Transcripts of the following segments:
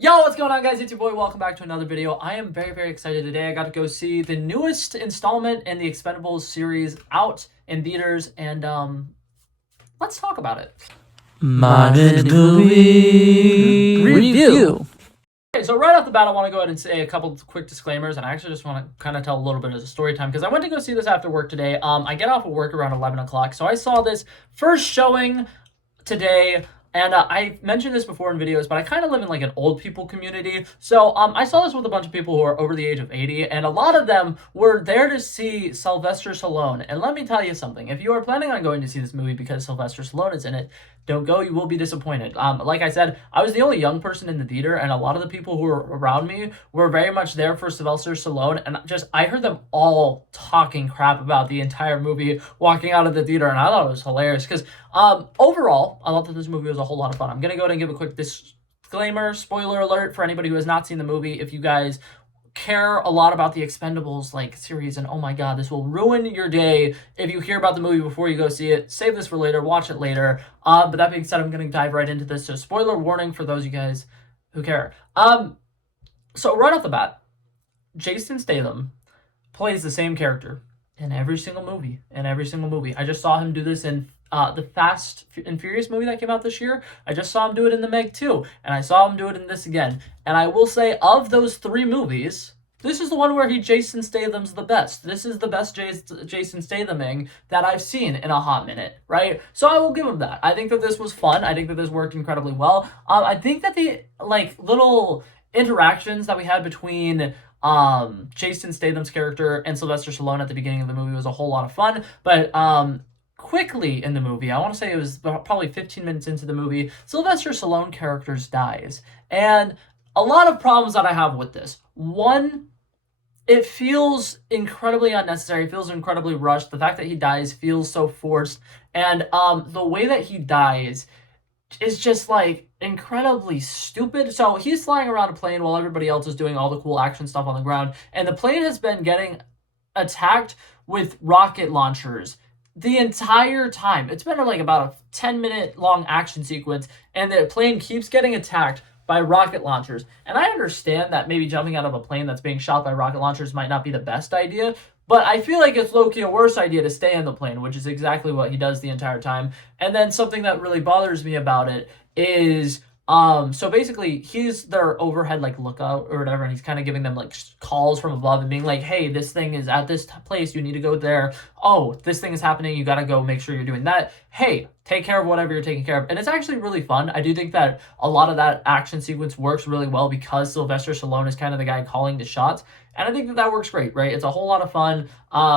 Yo, what's going on, guys? It's your boy. Welcome back to another video. I am very excited today. I got to go see the newest installment in the Expendables series out in theaters, and let's talk about it. Modern movie review. Okay, so right off the bat, I want to go ahead and say a couple of quick disclaimers, and I actually just want to kind of tell a little bit of the story time because I went to go see this after work today. I get off of work around 11 o'clock, so I saw this first showing today. And I mentioned this before in videos, but I kind of live in like an old people community. So I saw this with a bunch of people who are over the age of 80, and a lot of them were there to see Sylvester Salone. And let me tell you something. If you are planning on going to see this movie because Sylvester Salone is in it, don't go. You will be disappointed. Like I said, I was the only young person in the theater, and a lot of the people who were around me were very much there for Sylvester Salone. And I heard them all talking crap about the entire movie walking out of the theater, and I thought it was hilarious because overall, I thought that this movie was a whole lot of fun. I'm going to go ahead and give a quick disclaimer, spoiler alert for anybody who has not seen the movie. If you guys care a lot about the Expendables like series, and oh my god, this will ruin your day if you hear about the movie before you go see it, save this for later, watch it later. But that being said, I'm going to dive right into this. So spoiler warning for those of you guys who care. So right off the bat, Jason Statham plays the same character in every single movie. I just saw him do this in the Fast and Furious movie that came out this year. I just saw him do it in the Meg 2, and I saw him do it in this again. And I will say, of those three movies, this is the one where Jason Statham's the best. This is the best Jason Stathaming that I've seen in a hot minute, right? So I will give him that. I think that this was fun. I think that this worked incredibly well. I think that the little interactions that we had between Jason Statham's character and Sylvester Stallone at the beginning of the movie was a whole lot of fun, but quickly in the movie, I want to say it was probably 15 minutes into the movie, Sylvester Stallone character dies. And a lot of problems that I have with this. One, it feels incredibly unnecessary. It feels incredibly rushed. The fact that he dies feels so forced. And the way that he dies is just like incredibly stupid. So he's flying around a plane while everybody else is doing all the cool action stuff on the ground. And the plane has been getting attacked with rocket launchers the entire time. It's been like about a 10-minute long action sequence, and the plane keeps getting attacked by rocket launchers. And I understand that maybe jumping out of a plane that's being shot by rocket launchers might not be the best idea, but I feel like it's low-key a worse idea to stay in the plane, which is exactly what he does the entire time. And then something that really bothers me about it is so basically he's their overhead like lookout or whatever, and he's kind of giving them like calls from above and being like, hey, this thing is at this place, you need to go there. Oh, this thing is happening, you gotta go make sure you're doing that. Hey, take care of whatever you're taking care of. And it's actually really fun. I do think that a lot of that action sequence works really well because Sylvester Stallone is kind of the guy calling the shots. And I think that that works great, right? It's a whole lot of fun.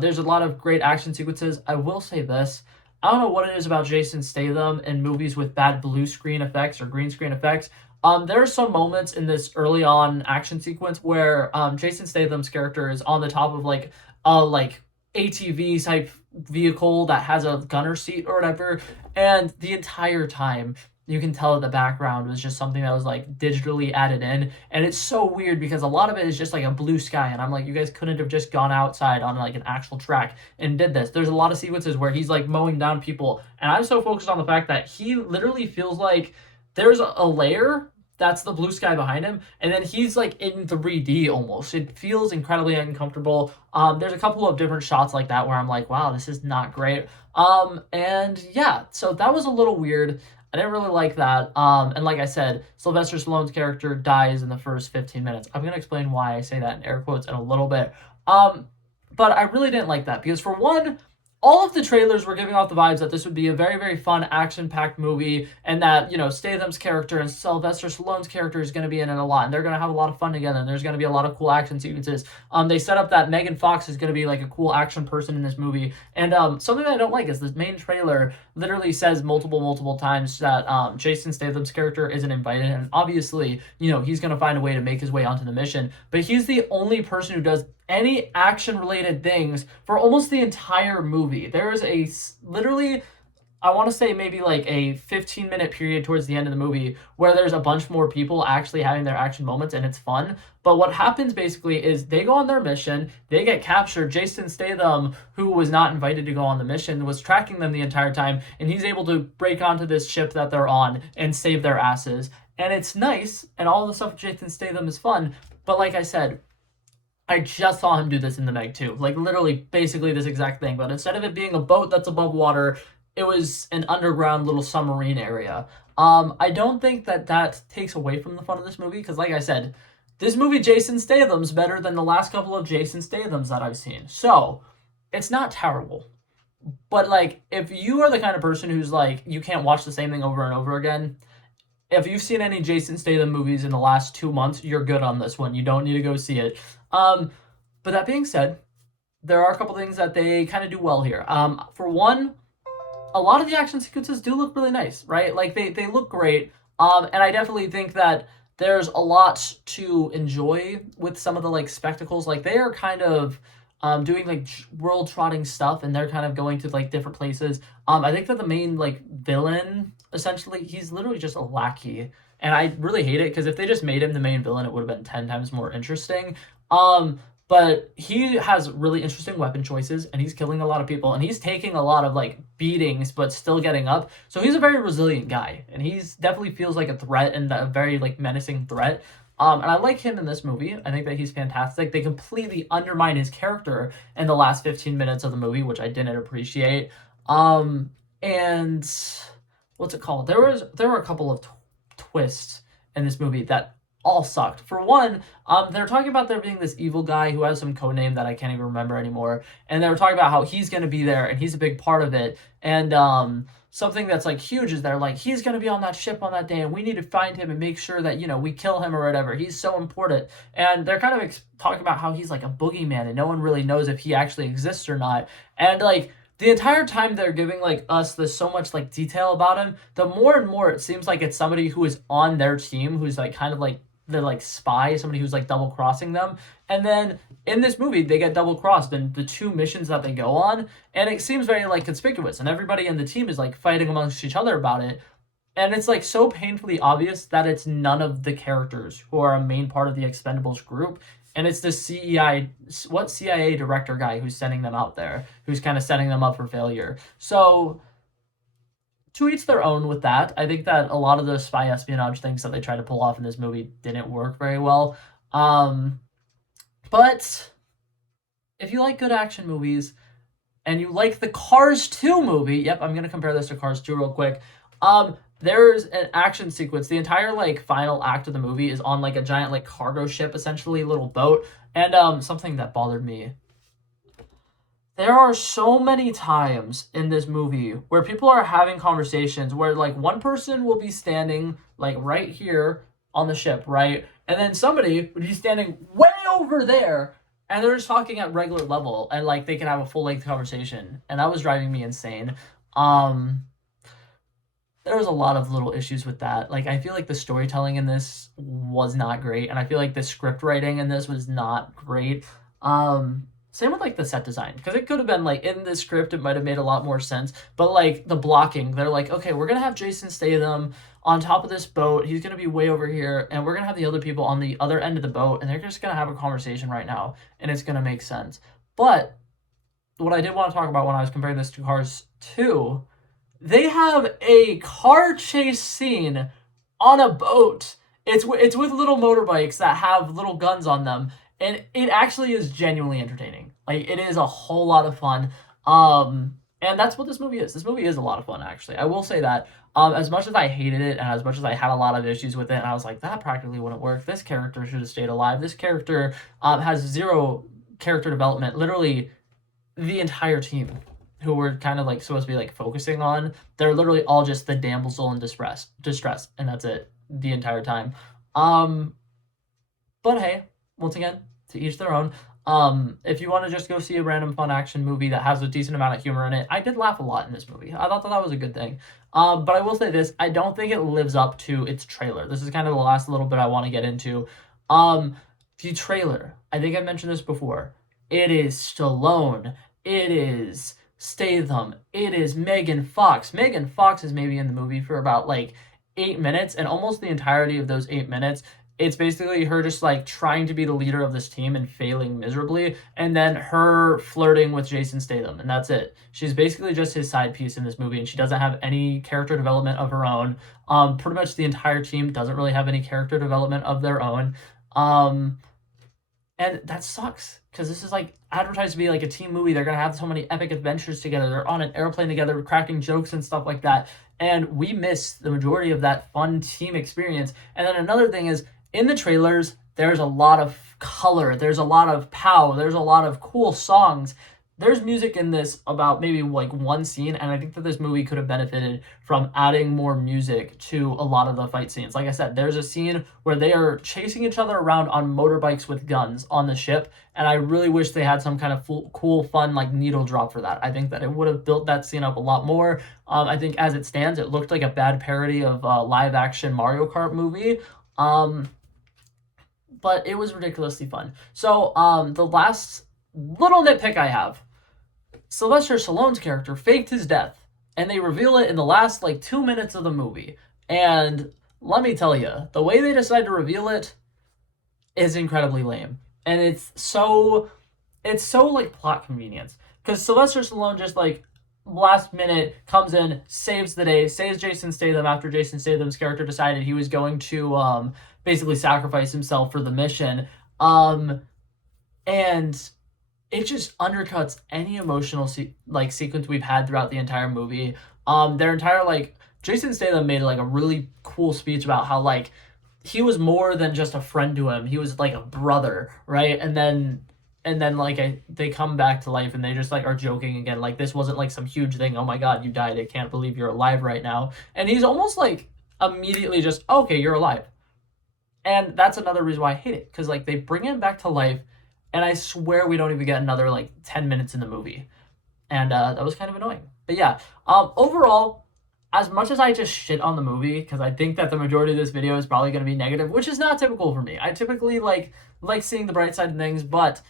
There's a lot of great action sequences. I will say this. I don't know what it is about Jason Statham in movies with bad blue screen effects or green screen effects. There are some moments in this early on action sequence where Jason Statham's character is on the top of like a ATV type vehicle that has a gunner seat or whatever, and the entire time you can tell that the background was just something that was like digitally added in, and it's so weird because a lot of it is just like a blue sky, and I'm like, you guys couldn't have just gone outside on like an actual track and did this. There's a lot of sequences where he's like mowing down people, and I'm so focused on the fact that he literally feels like there's a layer that's the blue sky behind him, and then he's like in 3D almost. It feels incredibly uncomfortable. There's a couple of different shots like that where I'm like, wow, this is not great. And yeah, so that was a little weird. I didn't really like that. And like I said, Sylvester Stallone's character dies in the first 15 minutes. I'm going to explain why I say that in air quotes in a little bit. But I really didn't like that because, for one, all of the trailers were giving off the vibes that this would be a very fun, action-packed movie, and that, you know, Statham's character and Sylvester Stallone's character is going to be in it a lot, and they're going to have a lot of fun together, and there's going to be a lot of cool action sequences. They set up that Megan Fox is going to be like a cool action person in this movie, and something that I don't like is this main trailer literally says multiple times that Jason Statham's character isn't invited, and obviously, you know, he's going to find a way to make his way onto the mission, but he's the only person who does any action-related things for almost the entire movie. There is a literally, I want to say maybe like a 15-minute period towards the end of the movie where there's a bunch more people actually having their action moments, and it's fun. But what happens basically is they go on their mission, they get captured. Jason Statham, who was not invited to go on the mission, was tracking them the entire time, and he's able to break onto this ship that they're on and save their asses. and it's nice, and all the stuff with Jason Statham is fun. But like I said, I just saw him do this in the Meg too. Like literally, basically this exact thing. But instead of it being a boat that's above water, it was an underground little submarine area. I don't think that that takes away from the fun of this movie because, like I said, this movie Jason Statham's better than the last couple of Jason Stathams that I've seen. So it's not terrible. But like, if you are the kind of person who's like, you can't watch the same thing over and over again, if you've seen any Jason Statham movies in the last 2 months, you're good on this one. You don't need to go see it. But that being said, there are a couple things that they kind of do well here. For one, a lot of the action sequences do look really nice, right? Like they look great. And I definitely think that there's a lot to enjoy with some of the like spectacles. Like they are kind of doing like world trotting stuff, and they're kind of going to like different places. I think that the main like villain, essentially, he's literally just a lackey, and I really hate it because if they just made him the main villain, it would have been 10 times more interesting. But he has really interesting weapon choices, and he's killing a lot of people, and he's taking a lot of like beatings, but still getting up. So he's a very resilient guy, and he's definitely feels like a threat and a very like menacing threat. And I like him in this movie. I think that he's fantastic. They completely undermine his character in the last 15 minutes of the movie, which I didn't appreciate. And what's it called? There were a couple of twists in this movie that all sucked. For one, they're talking about there being this evil guy who has some code name that I can't even remember anymore, and they were talking about how he's going to be there and he's a big part of it. And something that's like huge is they're like, he's going to be on that ship on that day, and we need to find him and make sure that, you know, we kill him or whatever. He's so important. And they're kind of talking about how he's like a boogeyman and no one really knows if he actually exists or not. And like the entire time they're giving like us this so much like detail about him, the more and more it seems like it's somebody who is on their team who's like kind of like the like spy, somebody who's like double crossing them. And then in this movie they get double crossed in the two missions that they go on, and it seems very like conspicuous, and everybody in the team is like fighting amongst each other about it. And it's like so painfully obvious that it's none of the characters who are a main part of the Expendables group, and it's the CIA director guy who's sending them out there, who's kind of setting them up for failure. So to each their own with that. I think that a lot of the spy espionage things that they tried to pull off in this movie didn't work very well. But if you like good action movies and you like the Cars 2 movie, yep, I'm going to compare this to Cars 2 real quick. There's an action sequence. The entire like final act of the movie is on like a giant like cargo ship, essentially a little boat. And something that bothered me, there are so many times in this movie where people are having conversations where like one person will be standing like right here on the ship, right? And then somebody would be standing way over there, and they're just talking at regular level, and like they can have a full length conversation. And that was driving me insane. There was a lot of little issues with that. Like I feel like the storytelling in this was not great, and I feel like the script writing in this was not great. Same with like the set design, because it could have been like in the script it might have made a lot more sense, but like the blocking, they're like, okay, we're gonna have Jason Statham on top of this boat, he's gonna be way over here, and we're gonna have the other people on the other end of the boat, and they're just gonna have a conversation right now, and it's gonna make sense. But what I did want to talk about when I was comparing this to Cars 2, they have a car chase scene on a boat. It's with little motorbikes that have little guns on them, and it actually is genuinely entertaining. Like it is a whole lot of fun. And that's what this movie is. This movie is a lot of fun, actually. I will say that. As much as I hated it, and as much as I had a lot of issues with it, and I was like, that practically wouldn't work. This character should have stayed alive. This character has zero character development. Literally, the entire team who we're kind of like supposed to be like focusing on, they're literally all just the damsel in distress, and that's it the entire time. But hey, once again, to each their own. If you want to just go see a random fun action movie that has a decent amount of humor in it, I did laugh a lot in this movie. I thought that was a good thing. But I will say this, I don't think it lives up to its trailer. This is kind of the last little bit I want to get into. The trailer, I think I mentioned this before. It is Stallone. It is Statham. It is Megan Fox. Megan Fox is maybe in the movie for about like 8 minutes, and almost the entirety of those 8 minutes It's basically her just like trying to be the leader of this team and failing miserably, and then her flirting with Jason Statham, and that's it. She's basically just his side piece in this movie, and she doesn't have any character development of her own. Pretty much the entire team doesn't really have any character development of their own. And that sucks because this is like advertised to be like a team movie. They're gonna have so many epic adventures together. They're on an airplane together, cracking jokes and stuff like that. And we miss the majority of that fun team experience. And then another thing is in the trailers, there's a lot of color. There's a lot of pow. There's a lot of cool songs. There's music in this about maybe like one scene, and I think that this movie could have benefited from adding more music to a lot of the fight scenes. Like I said, there's a scene where they are chasing each other around on motorbikes with guns on the ship, and I really wish they had some kind of cool, fun, like needle drop for that. I think that it would have built that scene up a lot more. I think as it stands, it looked like a bad parody of a live-action Mario Kart movie. But it was ridiculously fun. So the last little nitpick I have, Sylvester Stallone's character faked his death, and they reveal it in the last like 2 minutes of the movie. And let me tell you, the way they decide to reveal it is incredibly lame, and it's so like plot convenience, because Sylvester Stallone just like last minute comes in, saves the day, saves Jason Statham after Jason Statham's character decided he was going to basically sacrifice himself for the mission, and it just undercuts any emotional sequence we've had throughout the entire movie. Their entire like Jason Statham made like a really cool speech about how like he was more than just a friend to him. He was like a brother, right? And then like they come back to life and they just like are joking again. Like this wasn't like some huge thing. Oh my God, you died. I can't believe you're alive right now. And he's almost like immediately just, okay, you're alive. And that's another reason why I hate it, because like they bring him back to life, and I swear we don't even get another like 10 minutes in the movie. And that was kind of annoying. But yeah, overall, as much as I just shit on the movie, because I think that the majority of this video is probably going to be negative, which is not typical for me. I typically like seeing the bright side of things, but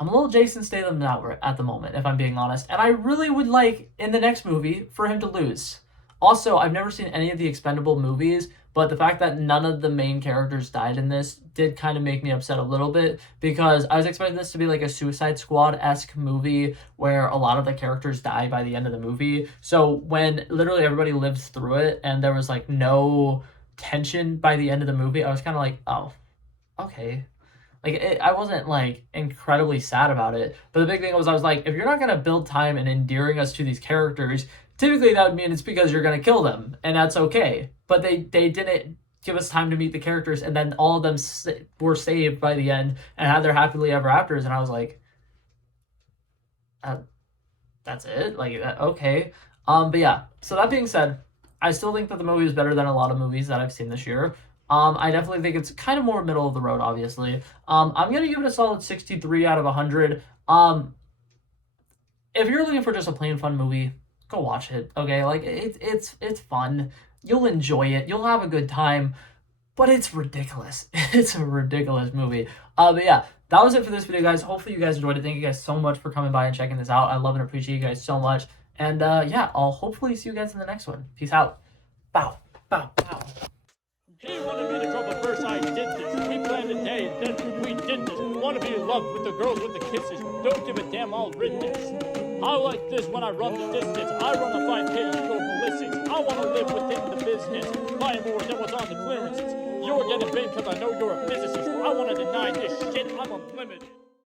I'm a little Jason Statham now at the moment, if I'm being honest. And I really would like, in the next movie, for him to lose. Also, I've never seen any of the Expendable movies, but the fact that none of the main characters died in this did kind of make me upset a little bit, because I was expecting this to be like a Suicide Squad-esque movie where a lot of the characters die by the end of the movie. So when literally everybody lives through it and there was like no tension by the end of the movie, I was kind of like, oh, okay. Like, I wasn't like incredibly sad about it, but the big thing was I was like, if you're not going to build time and endearing us to these characters, typically that would mean it's because you're going to kill them, and that's okay. But they didn't give us time to meet the characters, and then all of them were saved by the end and had their happily ever afters, and I was like, that's it? Like, okay. But yeah, so that being said, I still think that the movie is better than a lot of movies that I've seen this year. I definitely think it's kind of more middle of the road, obviously. I'm going to give it a solid 63 out of 100. If you're looking for just a plain fun movie, go watch it, okay? Like, it's fun. You'll enjoy it. You'll have a good time. But it's ridiculous. It's a ridiculous movie. But yeah, that was it for this video, guys. Hopefully you guys enjoyed it. Thank you guys so much for coming by and checking this out. I love and appreciate you guys so much. And yeah, I'll hopefully see you guys in the next one. Peace out. Bow, bow, bow. He wanted me to drop a verse, I did this. We planned a day and then we did this. Wanna be in love with the girls with the kisses. Don't give a damn, I'll written this. I like this when I run the distance. I run a 5K, you go ballistics. I wanna live within the business. Buying more than what's on the clearances. You're getting big cause I know you're a physicist. I wanna deny this shit, I'm unlimited.